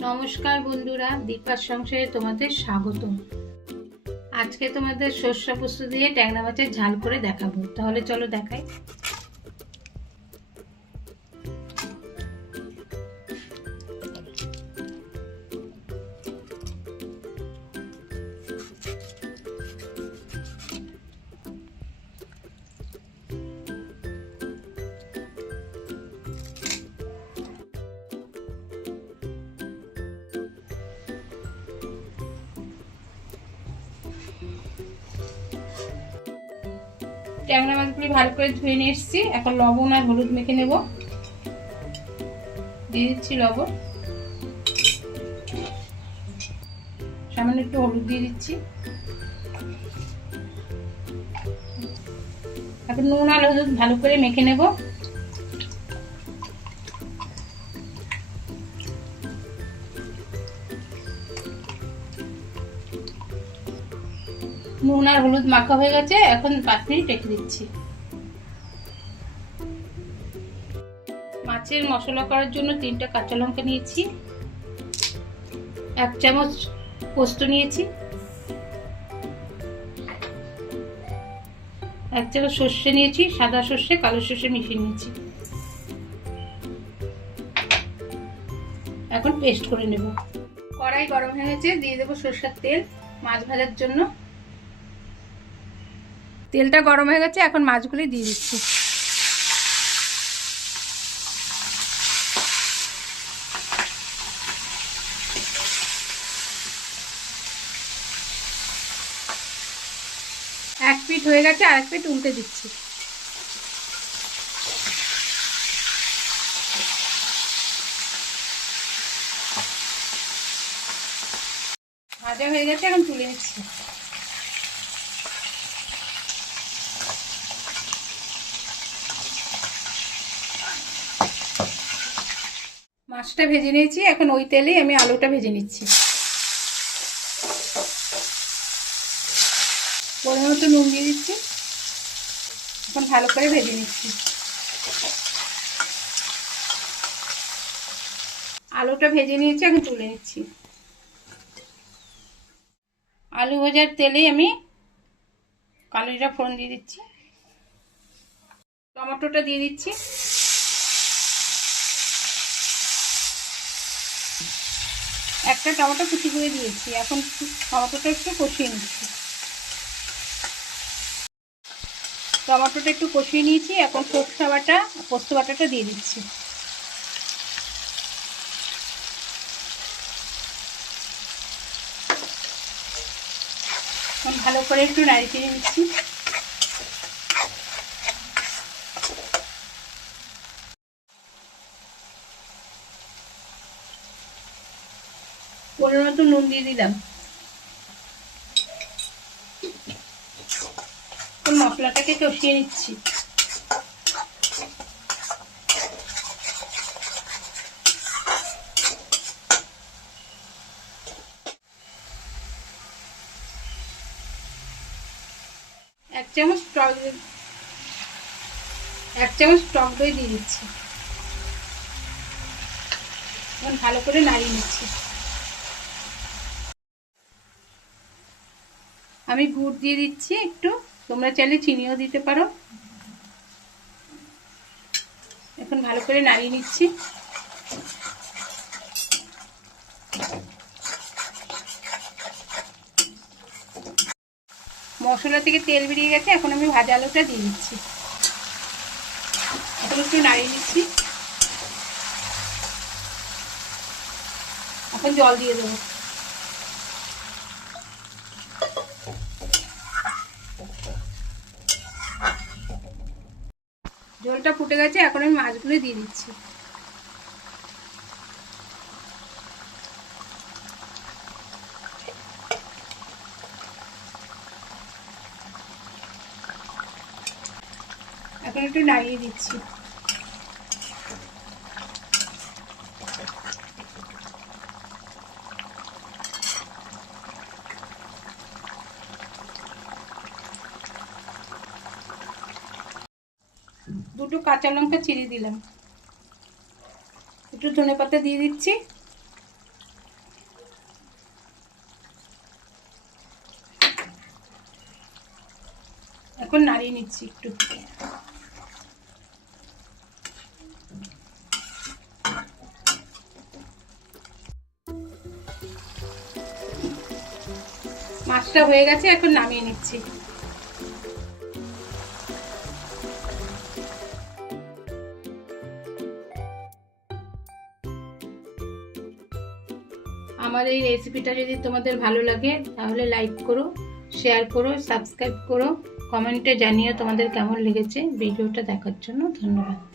নমস্কার বন্ধুরা, দীপার সংসারে তোমাদের স্বাগত। আজকে তোমাদের সর্ষে পোস্ত দিয়ে ট্যাংরা মাছের ঝাল করে দেখাবো। তাহলে চলো দেখাই। ট্যাংরা মাছগুলি ভালো করে ধুয়ে নিয়ে এসেছি। এখন লবণ আর হলুদ মেখে নেব। দিয়ে দিচ্ছি লবণ, সামান্য একটু হলুদ দিয়ে দিচ্ছি। এখন নুন আর হলুদ ভালো করে মেখে নেব। নুন আর হলুদ মাখা হয়ে গেছে, এখন 5 মিনিট রেখে দিচ্ছি। মাছের মশলা করার জন্য 3টা কাঁচা লঙ্কা নিয়েছি, 1 চামচ পোস্ত নিয়েছি, 1 চামচ সর্ষে নিয়েছি, সাদা সর্ষে কালো সর্ষে মিশিয়ে নিয়েছি। এখন পেস্ট করে নেব। কড়াই গরম হয়ে গেছে, দিয়ে দেবো সর্ষের তেল মাছ ভাজার জন্য। তেলটা গরম হয়ে গেছে, এখন মাছগুলি দিয়ে দিচ্ছি। এক পিঠ হয়ে গেছে, আর এক পিঠ উল্টে দিচ্ছি। ভাজা হয়ে গেছে, এখন তুলে নিচ্ছি। মাছটা ভেজে নিয়েছি, এখন ওই তেলেই আমি আলুটা ভেজে নিচ্ছি। পরিমাণ মতো নুন দিয়ে দিচ্ছি। এখন ভালো করে ভেজে নিচ্ছি। আলুটা ভেজে নিয়েছি, এখন তুলে নিচ্ছি। আলু ভাজার তেলেই আমি কালো জিরা ফোড়ন দিয়ে দিচ্ছি। টমেটোটা দিয়ে দিচ্ছি। একটা টমেটো কুচি করে দিয়েছি। এখন টমেটোটা একটু কষিয়ে নিচ্ছি। টমেটোটা একটু কষিয়ে নিয়েছি, এখন সরষে বাটা পোস্ত বাটাটা দিয়ে দিচ্ছি। এখন ভালো করে একটু নাড়িয়ে চেড়ে নিচ্ছি। পরিমাণ মতো নুন দিয়ে দিলাম। মশলাটাকে কষিয়ে নিচ্ছি। এক চামচ টক দই দিয়ে দিচ্ছি। এখন ভালো করে নাড়িয়ে নিচ্ছি। আমি গুড় দিয়ে দিচ্ছি একটু, তোমরা চাইলে চিনিও দিতে পারো। এখন ভালো করে নাড়িয়ে নিচ্ছি। মশলা থেকে তেল বেরিয়ে গেছে, এখন আমি ভাজা আলুটা দিয়ে দিচ্ছি। এখন একটু নাড়িয়ে নিচ্ছি। এখন জল দিয়ে দেবো। ঝোলটা ফুটে গেছে, এখন আমি মাছগুলো দিয়ে দিচ্ছি। এখন একটু নাড়িয়ে দিচ্ছি। দুটো কাঁচা লঙ্কা চিড়ে দিলাম। একটু ধনেপাতা দিয়ে দিচ্ছি। এখন নাড়িয়ে নিচ্ছি একটু। মাছটা হয়ে গেছে, এখন নামিয়ে নিচ্ছি। আমার এই রেসিপিটা যদি তোমাদের ভালো লাগে তাহলে লাইক করো, শেয়ার করো, সাবস্ক্রাইব করো, কমেন্টে জানিও তোমাদের কেমন লেগেছে। ভিডিওটা দেখার জন্য ধন্যবাদ।